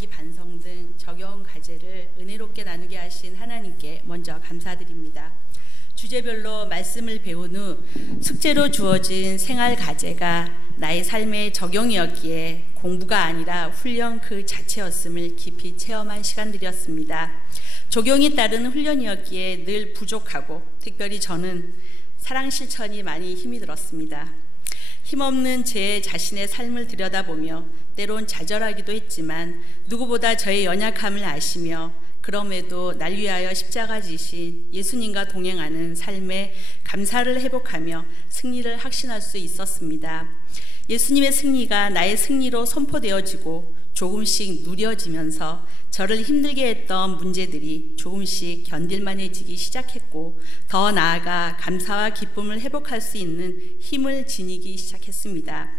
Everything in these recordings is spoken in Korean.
말기 반성 등 적용 과제를 은혜롭게 나누게 하신 하나님께 먼저 감사드립니다. 주제별로 말씀을 배운 후 숙제로 주어진 생활 과제가 나의 삶의 적용이었기에 공부가 아니라 훈련 그 자체였음을 깊이 체험한 시간들이었습니다. 적용이 따른 훈련이었기에 늘 부족하고 특별히 저는 사랑 실천이 많이 힘이 들었습니다. 힘없는 제 자신의 삶을 들여다보며 때론 좌절하기도 했지만 누구보다 저의 연약함을 아시며 그럼에도 날 위하여 십자가 지신 예수님과 동행하는 삶에 감사를 회복하며 승리를 확신할 수 있었습니다. 예수님의 승리가 나의 승리로 선포되어지고 조금씩 누려지면서 저를 힘들게 했던 문제들이 조금씩 견딜만해지기 시작했고 더 나아가 감사와 기쁨을 회복할 수 있는 힘을 지니기 시작했습니다.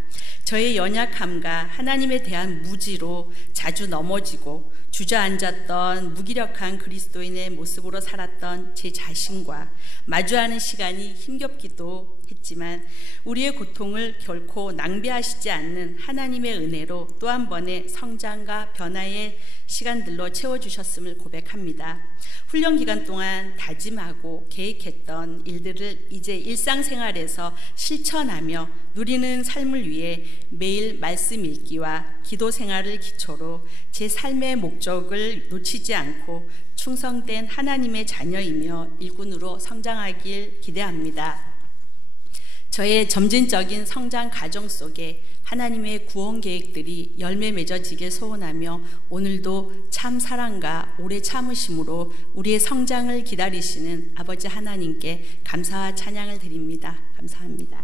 저의 연약함과 하나님에 대한 무지로 자주 넘어지고 주저앉았던 무기력한 그리스도인의 모습으로 살았던 제 자신과 마주하는 시간이 힘겹기도 했지만 우리의 고통을 결코 낭비하시지 않는 하나님의 은혜로 또 한 번의 성장과 변화의 시간들로 채워주셨음을 고백합니다. 훈련 기간 동안 다짐하고 계획했던 일들을 이제 일상생활에서 실천하며 누리는 삶을 위해 매일 말씀 읽기와 기도 생활을 기초로 제 삶의 목적을 놓치지 않고 충성된 하나님의 자녀이며 일꾼으로 성장하길 기대합니다. 저의 점진적인 성장 과정 속에 하나님의 구원 계획들이 열매 맺어지게 소원하며 오늘도 참 사랑과 오래 참으심으로 우리의 성장을 기다리시는 아버지 하나님께 감사와 찬양을 드립니다. 감사합니다.